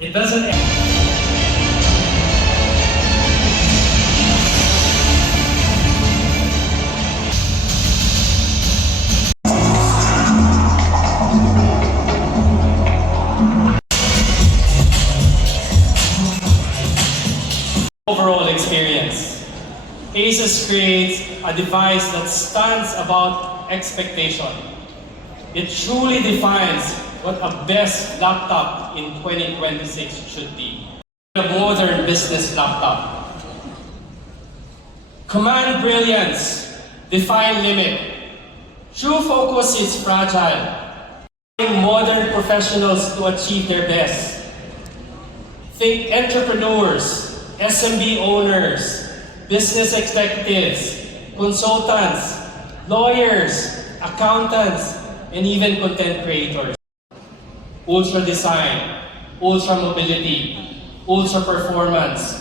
It doesn't end. Overall experience. Asus creates a device that stands above expectation. It truly defines what a best laptop in 2026 should be. A modern business laptop. Command brilliance, define limit. True focus is fragile. Modern professionals to achieve their best. Think entrepreneurs, SMB owners, business executives, consultants, lawyers, accountants, and even content creators. Ultra design, ultra mobility, ultra performance,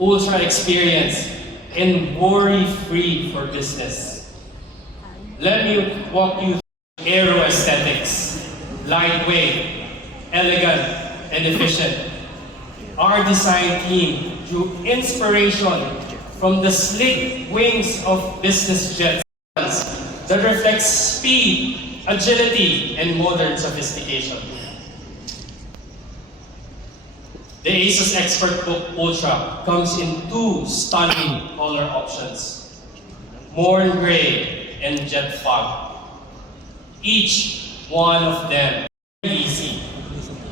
ultra experience, and worry-free for business. Let me walk you through aero aesthetics, lightweight, elegant, and efficient. Our design team drew inspiration from the sleek wings of business jets that reflects speed, agility, and modern sophistication. The Asus ExpertBook Ultra comes in two stunning color options, Morn Gray and Jet Fog. Each one of them easy,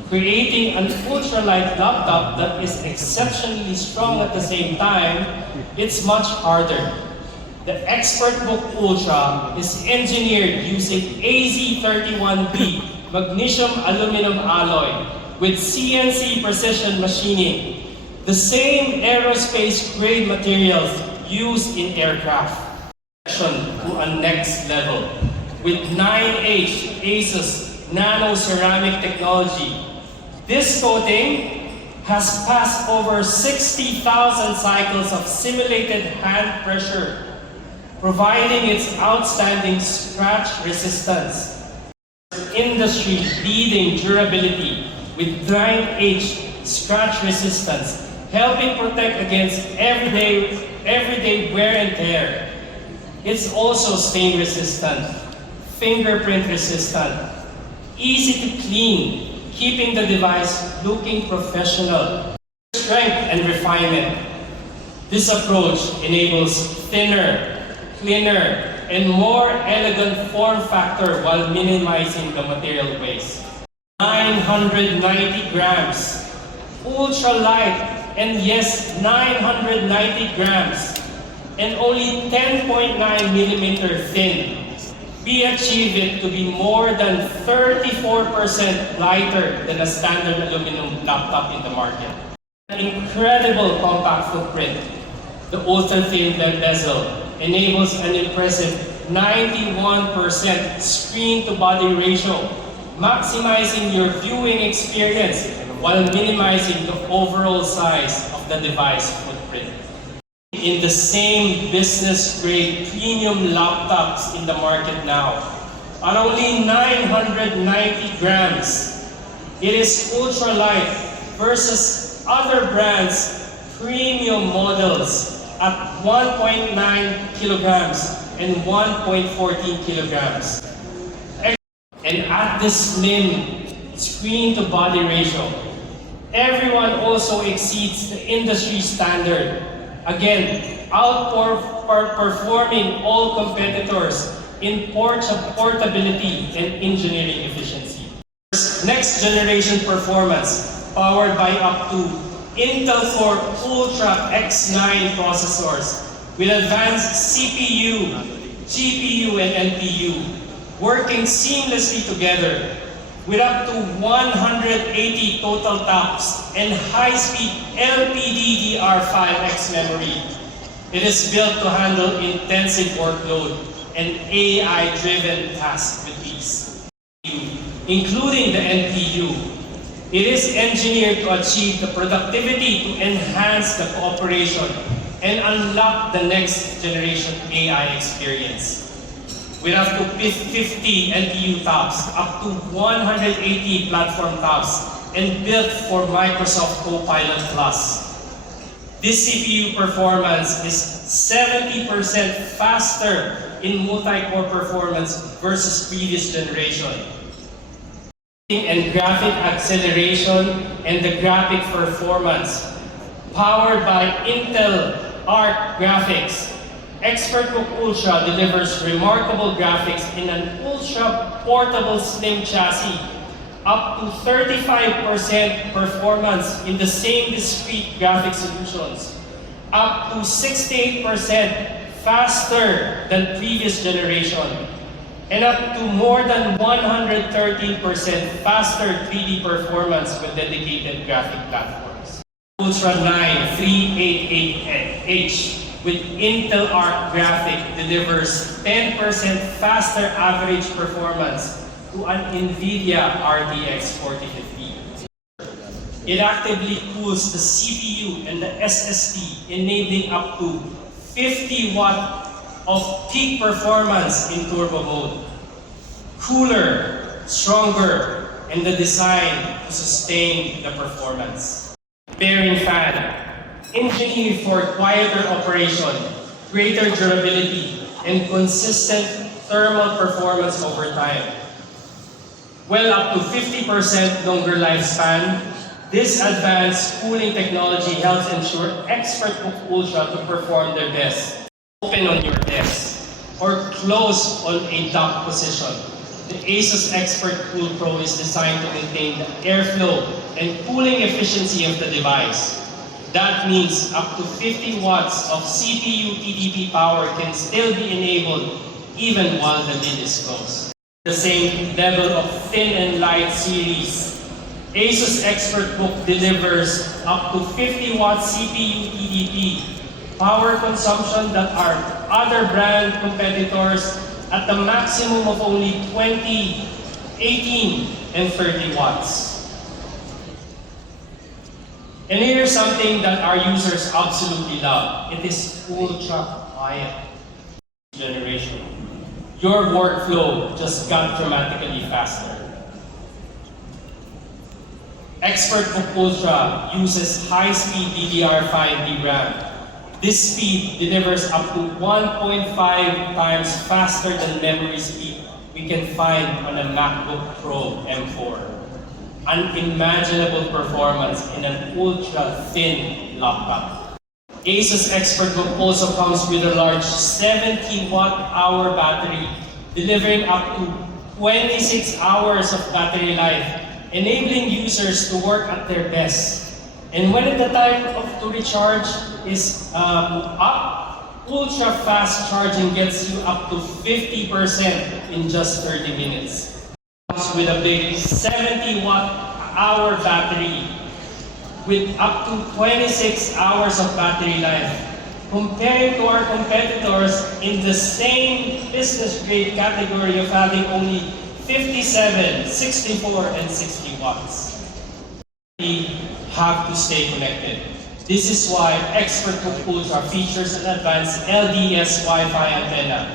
creating an ultralight laptop that is exceptionally strong at the same time. It's much harder. The ExpertBook Ultra is engineered using AZ31B magnesium aluminum alloy with CNC precision machining, the same aerospace-grade materials used in aircraft. To a next level with 9H Asus nano ceramic technology. This coating has passed over 60,000 cycles of simulated hand pressure, providing its outstanding scratch resistance, industry-leading durability with 9H scratch resistance, helping protect against everyday wear and tear. It's also stain resistant, fingerprint resistant, easy to clean, keeping the device looking professional. Strength and refinement. This approach enables thinner, cleaner, and more elegant form factor while minimizing the material waste. 990 grams, ultra light, and yes, 990 grams, and only 10.9 millimeter thin. We achieve it to be more than 34% lighter than a standard aluminum laptop in the market. An incredible compact footprint. The ultra-thin bezel enables an impressive 91% screen-to-body ratio, maximizing your viewing experience while minimizing the overall size of the device footprint. In the same business-grade premium laptops in the market now are only 990 grams. It is ultralight versus other brands' premium models at 1.9 kilograms and 1.14 kilograms. And at this slim screen-to-body ratio, everyone also exceeds the industry standard. Again, outperforming all competitors in portability and engineering efficiency. Next generation performance, powered by up to Intel Core Ultra X9 processors with advanced CPU, GPU, and NPU, working seamlessly together with up to 180 total taps and high-speed LPDDR5X memory. It is built to handle intensive workload and AI-driven tasks with ease. Including the NPU, it is engineered to achieve the productivity to enhance the cooperation and unlock the next generation AI experience. With up to 50 NPU tabs, up to 180 platform tabs, and built for Microsoft Copilot+. This CPU performance is 70% faster in multi-core performance versus previous generation. And graphic acceleration and the graphic performance. Powered by Intel Arc graphics, ExpertBook Ultra delivers remarkable graphics in an ultra-portable slim chassis, up to 35% performance in the same discrete graphic solutions, up to 68% faster than previous generation, and up to more than 113% faster 3D performance with dedicated graphic platforms. Ultra 9 388H with Intel Arc graphic delivers 10% faster average performance to an NVIDIA RTX 4050. It actively cools the CPU and the SSD, enabling up to 50 watt of peak performance in turbo mode. Cooler, stronger, and the design to sustain the performance. Bearing fan, engineered for quieter operation, greater durability, and consistent thermal performance over time. Well up to 50% longer lifespan, this advanced cooling technology helps ensure ExpertBook Ultra to perform their best. Open on your desk or close on a dock position. The ASUS ExpertCool Pro is designed to maintain the airflow and cooling efficiency of the device. That means up to 50 watts of CPU TDP power can still be enabled even while the lid is closed. The same level of thin and light series, ASUS ExpertBook delivers up to 50 watt CPU TDP power consumption that our other brand competitors at the maximum of only 20, 18, and 30 watts. And here's something that our users absolutely love. It is ultra quiet generation. Your workflow just got dramatically faster. ExpertBook Ultra uses high-speed DDR5 DRAM. This speed delivers up to 1.5 times faster than memory speed we can find on a MacBook Pro M4. Unimaginable performance in an ultra-thin laptop. ASUS ExpertBook also comes with a large 70 watt-hour battery, delivering up to 26 hours of battery life, enabling users to work at their best. And when the time to recharge is up, ultra-fast charging gets you up to 50% in just 30 minutes. Comes with a big 70 watt-hour battery with up to 26 hours of battery life. Compared to our competitors in the same business-grade category of having only 57, 64, and 60 watts. We have to stay connected. This is why ExpertBook Ultra features an advanced LDS Wi-Fi antenna,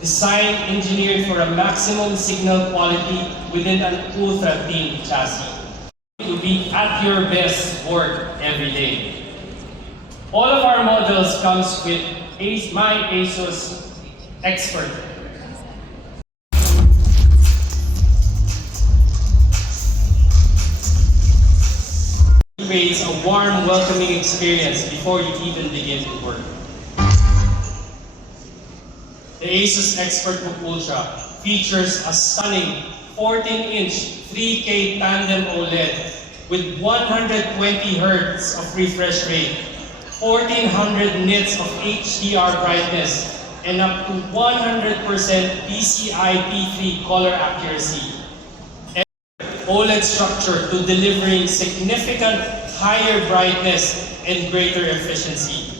designed engineered for a maximum signal quality within an ultra-thin chassis. To be at your best work every day. All of our models comes with my ASUS Expert. Creates a warm, welcoming experience before you even begin to work. The ASUS ExpertBook Ultra features a stunning 14-inch 3K tandem OLED with 120 Hz of refresh rate, 1400 nits of HDR brightness, and up to 100% PCI P3 color accuracy. OLED structure to delivering significant higher brightness and greater efficiency.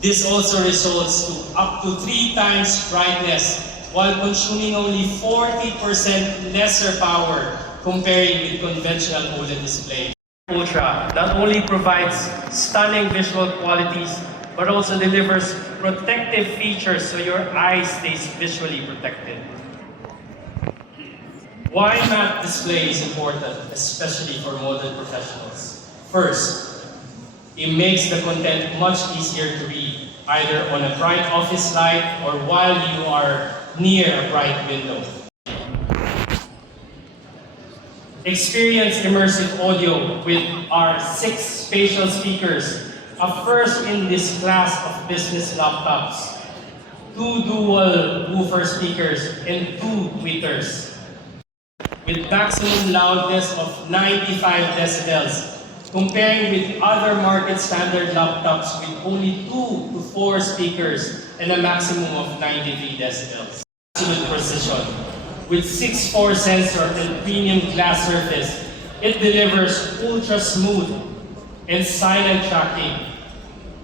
This also results to up to 3 times brightness while consuming only 40% lesser power comparing with conventional OLED display. Ultra not only provides stunning visual qualities but also delivers protective features so your eye stays visually protected. Why matte display is important, especially for modern professionals? First, it makes the content much easier to read, either on a bright office light or while you are near a bright window. Experience immersive audio with our 6 spatial speakers, a first in this class of business laptops, 2 dual woofer speakers, and 2 tweeters, with maximum loudness of 95 decibels, comparing with other market standard laptops with only 2 to 4 speakers and a maximum of 93 decibels. Absolute precision. With 6.4 sensor and premium glass surface, it delivers ultra smooth and silent tracking.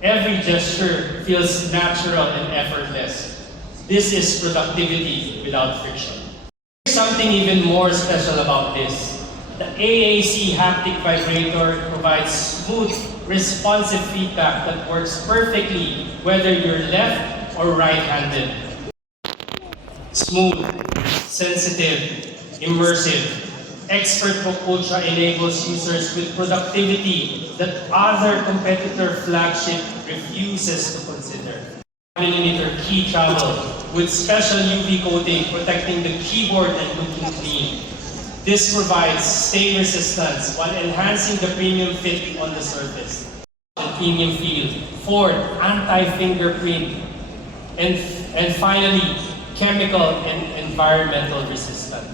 Every gesture feels natural and effortless. This is productivity without friction. There's something even more special about this. The AAC haptic vibrator provides smooth, responsive feedback that works perfectly whether you're left or right-handed. Smooth, sensitive, immersive, ExpertBook Ultra enables users with productivity that other competitor flagship refuses to consider. 1mm key travel with special UV coating protecting the keyboard and looking clean. This provides stain resistance while enhancing the premium fit on the surface. And premium feel, Ford anti-fingerprint, and finally, chemical and environmental resistant.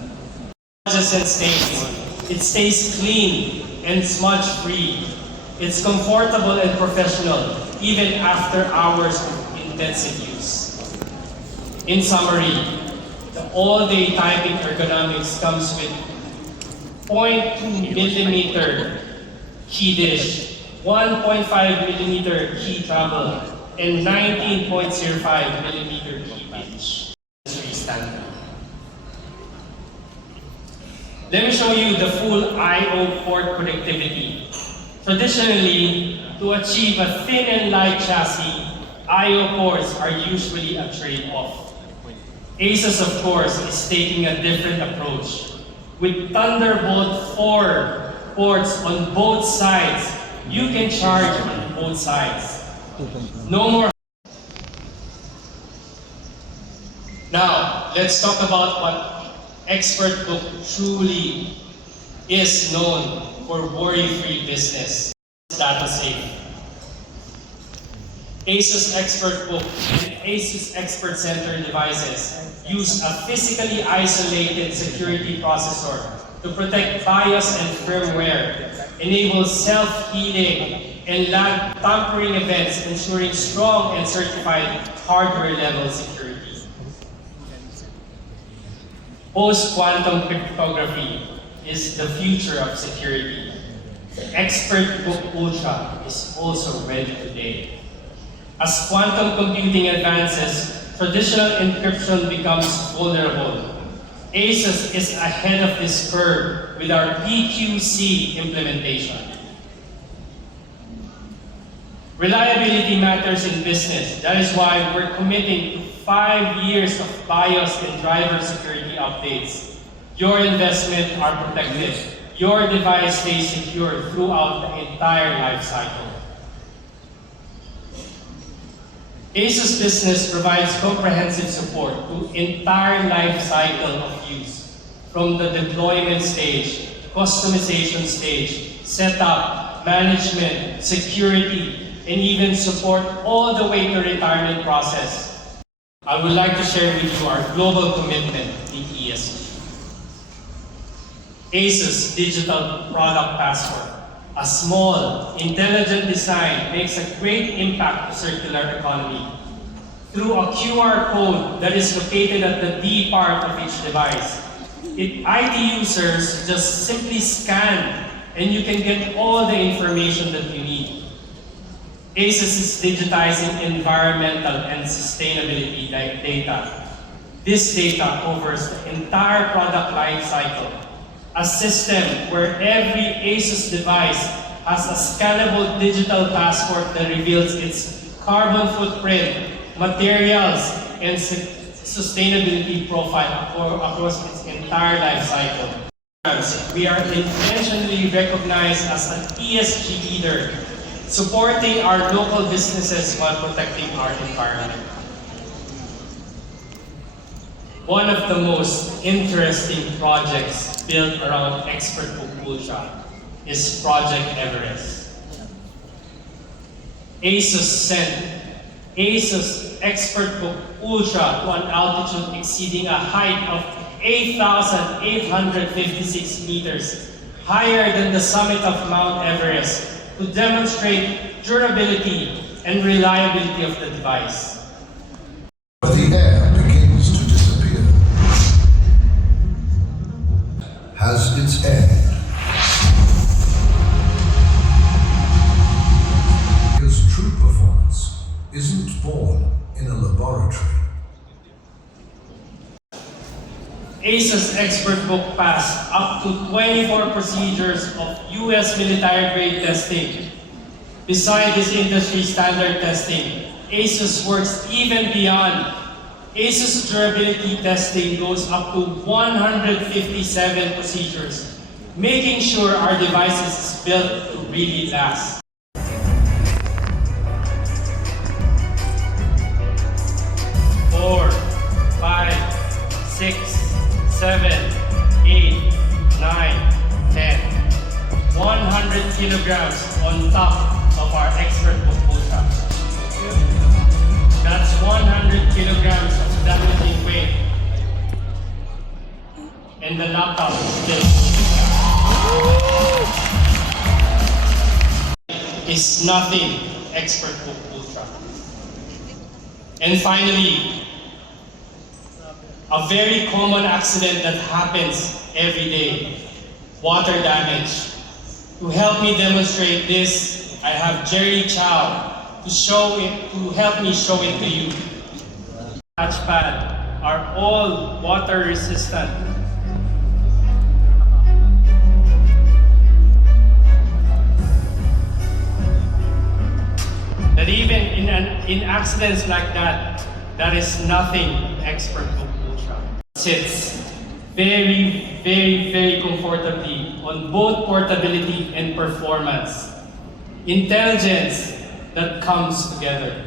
Just and stains, it stays clean and smudge-free. It's comfortable and professional even after hours of intensive use. In summary, the all-day typing ergonomics comes with 0.2mm key dish, 1.5mm key travel, and 19.05mm key pitch. Standard. Let me show you the full I/O port connectivity. Traditionally, to achieve a thin and light chassis, I/O ports are usually a trade-off. Asus, of course, is taking a different approach. With Thunderbolt 4 ports on both sides, you can charge on both sides. No more. Now, let's talk about what ExpertBook truly is known for: worry-free business. Data safe. Asus ExpertBook and Asus Expert Center devices use a physically isolated security processor to protect BIOS and firmware, enable self-healing, and lag tampering events, ensuring strong and certified hardware-level security. Post-quantum cryptography is the future of security. The ExpertBook Ultra is also ready today. As quantum computing advances, traditional encryption becomes vulnerable. Asus is ahead of this curve with our PQC implementation. Reliability matters in business. That is why we're committing to 5 years of BIOS and driver security updates. Your investments are protected. Your device stays secure throughout the entire life cycle. Asus Business provides comprehensive support to entire life cycle of use, from the deployment stage, customization stage, setup, management, security, and even support all the way to retirement process. I would like to share with you our global commitment in ESG. Asus Digital Product Passport. A small, intelligent design makes a great impact to circular economy. Through a QR code that is located at the D part of each device, IT users just simply scan and you can get all the information that you need. Asus is digitizing environmental and sustainability data. This data covers the entire product life cycle. A system where every Asus device has a scannable digital passport that reveals its carbon footprint, materials, and sustainability profile across its entire life cycle. We are intentionally recognized as an ESG leader, supporting our local businesses while protecting our environment. One of the most interesting projects built around Expert Book Ultra is Project Everest. ASUS sent ASUS Expert Book Ultra to an altitude exceeding a height of 8,856 meters, higher than the summit of Mount Everest, to demonstrate durability and reliability of the device. But the air begins to disappear. Has its end. Because true performance isn't born in a laboratory. ASUS Expert Book passed up to 24 procedures of US military-grade testing. Beside this industry standard testing, ASUS works even beyond. ASUS durability testing goes up to 157 procedures, making sure our devices is built to really last. Four, 5, 6, 7, 8, 9, 10. 100 kilograms on top of our Expert Book Ultra. That's 100 kilograms of damaging weight. And the laptop is nothing Expert Book Ultra. And finally, a very common accident that happens every day, water damage. To help me demonstrate this, I have Jerry Chow to help me show it to you. Touchpad are all water resistant. That even in accidents like that, that is nothing Expert Book Ultra. Sits very, very, very comfortably on both portability and performance. Intelligence that comes together.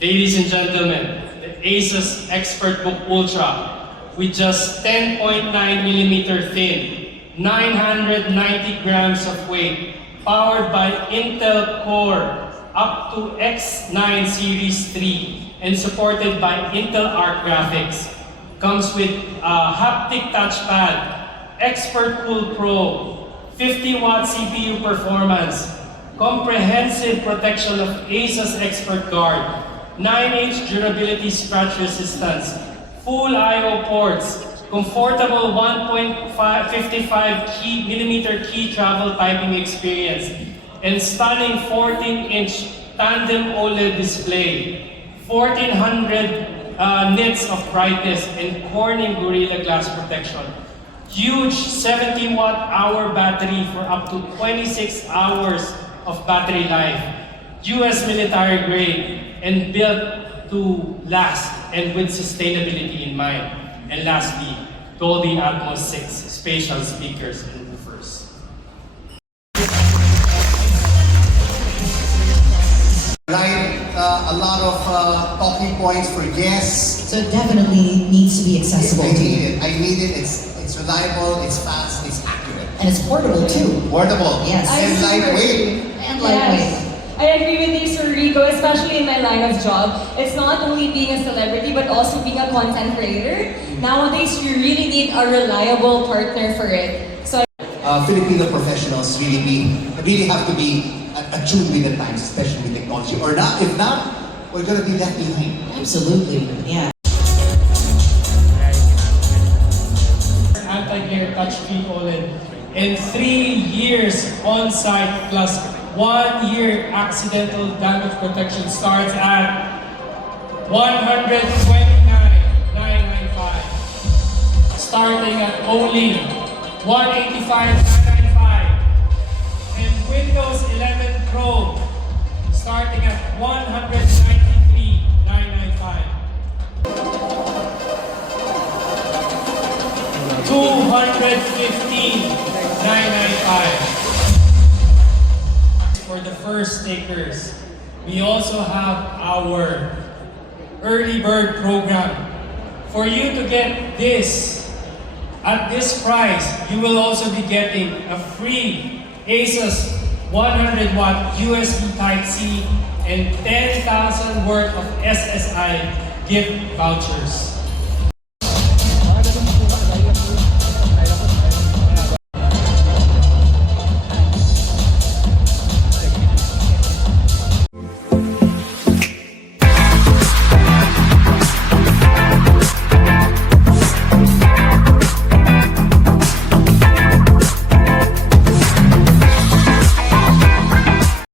Ladies and gentlemen, the ASUS Expert Book Ultra with just 10.9 millimeter thin, 990 grams of weight, powered by Intel Core up to X9 Series 3 and supported by Intel Arc graphics. Comes with a haptic touchpad, Expert Cool Pro, 50-watt CPU performance, comprehensive protection of ASUS Expert Guard, 9-inch durability scratch resistance, full I/O ports, comfortable 1.55 millimeter key travel typing experience, and stunning 14-inch tandem OLED display, 1400 nits of brightness, and Corning Gorilla Glass protection. Huge 70-watt-hour battery for up to 26 hours of battery life. US military grade and built to last and with sustainability in mind. And lastly, Dolby Atmos 6 spatial speakers and woofers. A lot of talking points for guests. So it definitely needs to be accessible I to need you. it. I need it. It's reliable, it's fast, it's accurate. And it's portable too. Portable. Yes. And lightweight. And lightweight. Yes. I agree with you, Sir Rico, especially in my line of job. It's not only being a celebrity, but also being a content creator. Nowadays, you really need a reliable partner for it. So Filipino professionals really have to be attuned with the times, especially with technology. Or not, if not, we're gonna be left behind. Absolutely. Yeah. Anti-glare touchscreen OLED and 3 years on-site plus 1 year accidental damage protection starts at $129,995. Starting at only $185,995. And Windows 11 Pro starting at 193,995. 215,995. For the first takers, we also have our early bird program. For you to get this at this price, you will also be getting a free Asus 100 watt USB Type-C and 10,000 worth of SSI gift vouchers.